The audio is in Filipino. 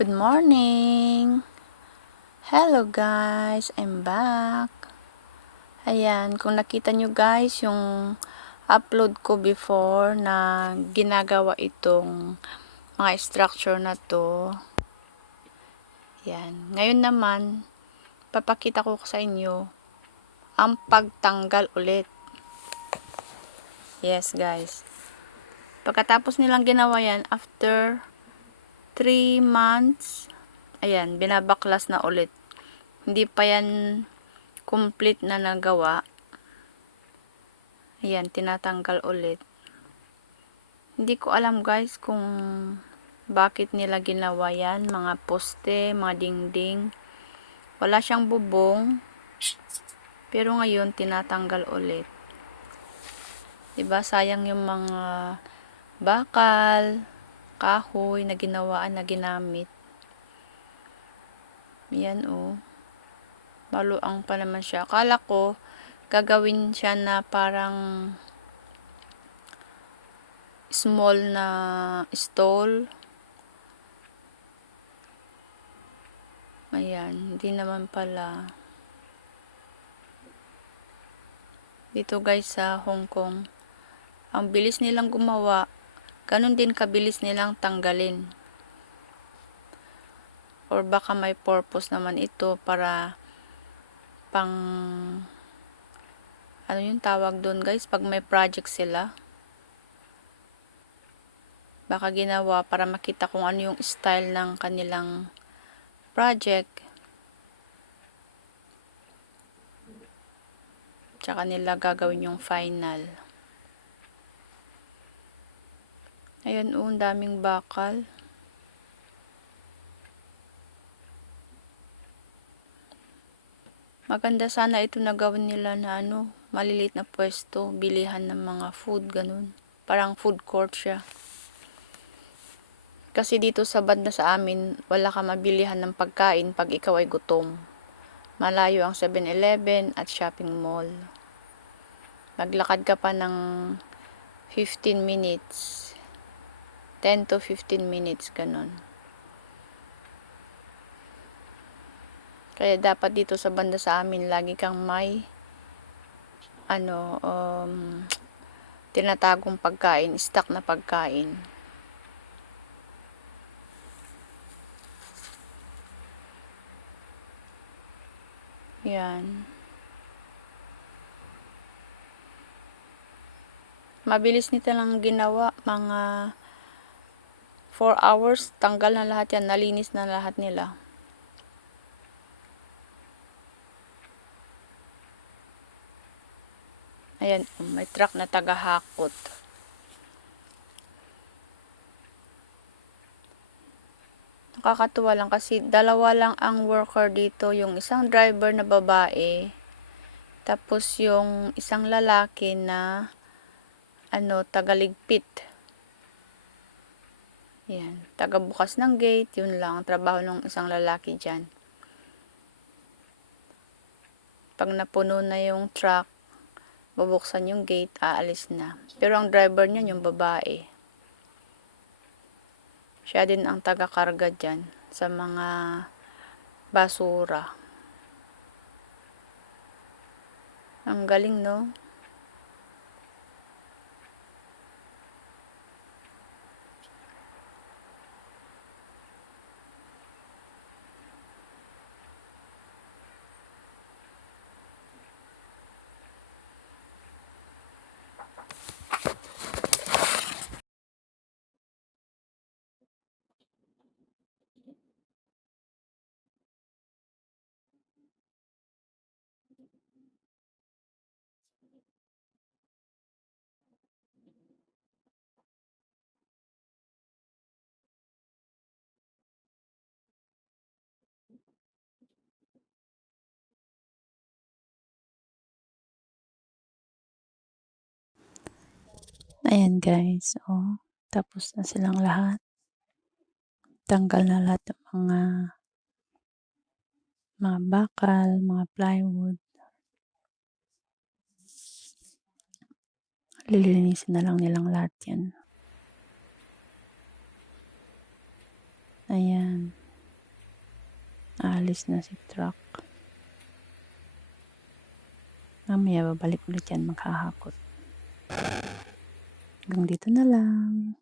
Good morning! Hello guys! I'm back! Ayan, kung nakita nyo guys yung upload ko before na ginagawa itong mga structure na to. Ayan, ngayon naman papakita ko sa inyo ang pagtanggal ulit. Yes guys. Pagkatapos nilang ginawa yan, after 3 months, ayan, binabaklas na ulit. Hindi pa yan complete na nagawa. Ayan, tinatanggal ulit. Hindi ko alam guys kung bakit nila ginawa yan. Mga poste, mga dingding. Wala siyang bubong. Pero ngayon, tinatanggal ulit. Diba, sayang yung mga bakal, kahoy na ginawaan, na ginamit. Yan oh. Maluang pa naman siya. Akala ko, gagawin siya na parang small na stall. Ayan, hindi naman pala. Dito guys sa Hong Kong, ang bilis nilang gumawa, ganun din kabilis nilang tanggalin. Or baka may purpose naman ito para pang ano yung tawag doon guys, pag may project sila. Baka ginawa para makita kung ano yung style ng kanilang project. Tsaka nila gagawin yung final. Ayan oh, ang daming bakal. Maganda sana ito na gawin nila na ano, maliliit na pwesto, bilihan ng mga food, ganun. Parang food court siya. Kasi dito sa banda sa amin, wala ka mabilihan ng pagkain pag ikaw ay gutom. Malayo ang 7-Eleven at shopping mall. Maglakad ka pa ng 15 minutes. 10 to 15 minutes, ganun. Kaya dapat dito sa banda sa amin, lagi kang may tinatagong pagkain, stock na pagkain. Yan. Mabilis nito lang ginawa, mga 4 hours, tanggal na lahat yan, nalinis na lahat nila. Ayan, may truck na tagahakot. Nakakatuwa lang kasi dalawa lang ang worker dito, yung isang driver na babae, tapos yung isang lalaki na tagaligpit. Yan, tagabukas ng gate, yun lang ang trabaho ng isang lalaki dyan. Pag napuno na yung truck, bubuksan yung gate, aalis na. Pero ang driver niya yung babae. Siya din ang taga-karga dyan sa mga basura. Ang galing, no? Ayan guys, oh, tapos na silang lahat. Tanggal na lahat ng mga bakal, mga plywood. Lilinisin na lang nilang lahat yan. Ayan. Aalis na si truck. Mamaya babalik ulit yan maghahakot. Hanggang dito na lang.